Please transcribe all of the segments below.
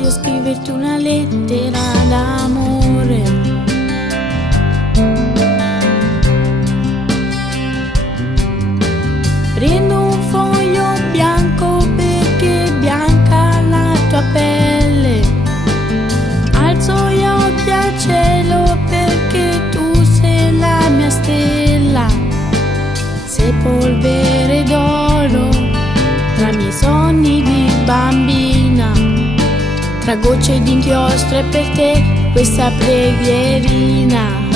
voglio scriverti una lettera d'amore. Prendo un foglio bianco perché è bianca la tua pelle. Alzo gli occhi al cielo perché tu sei la mia stella. Sei polvere d'oro tra i miei sogni di bambina, tra gocce di inchiostro e per te questa preghierina.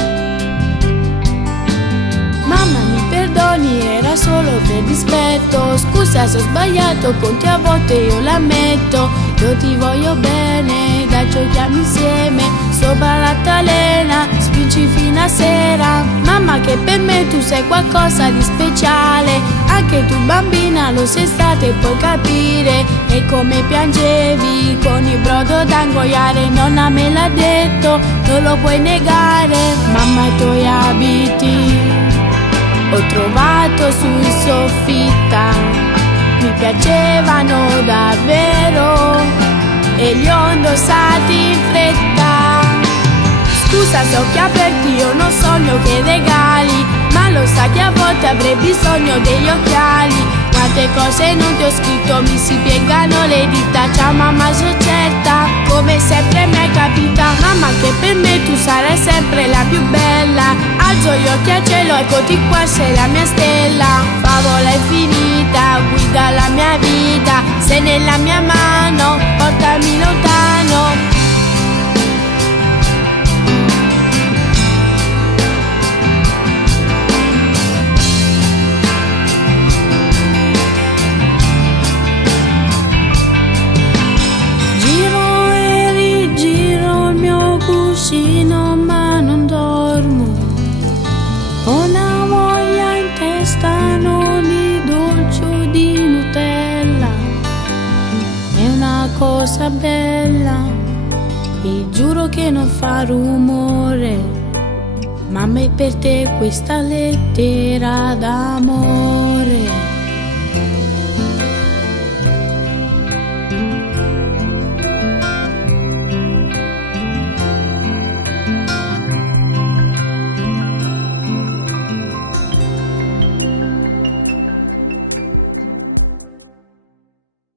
Mamma mi perdoni, era solo per dispetto. Scusa se ho sbagliato con te, a volte io l'ammetto. Io ti voglio bene, dai giochiamo insieme sopra l'altalena, spingi fino a sera. Mamma che per me tu sei qualcosa di speciale. Anche tu bambina lo sei stata e puoi capire. E come piangevi con il brodo da ingoiare, nonna me l'ha detto, non lo puoi negare. Mamma i tuoi abiti ho trovato su in soffitta, mi piacevano davvero e li ho indossati in fretta. Scusa se occhi aperti io non sogno che regali, ma lo sai che a volte avrei bisogno degli occhiali. Quante cose non ti ho scritto, mi si piegano le dita. Ciao mamma, sono certa, come sempre mi hai capita. Mamma che per me tu sarai sempre la più bella. Alzo gli occhi al cielo, eccoti qua, sei la mia stella. Favola infinita, guida la mia vita. Sei nella mia mano, portami lontano. Ma non dormo, ho una voglia in testa, non di dolce o di Nutella. È una cosa bella e giuro che non fa rumore. Mamma è per te questa lettera d'amore.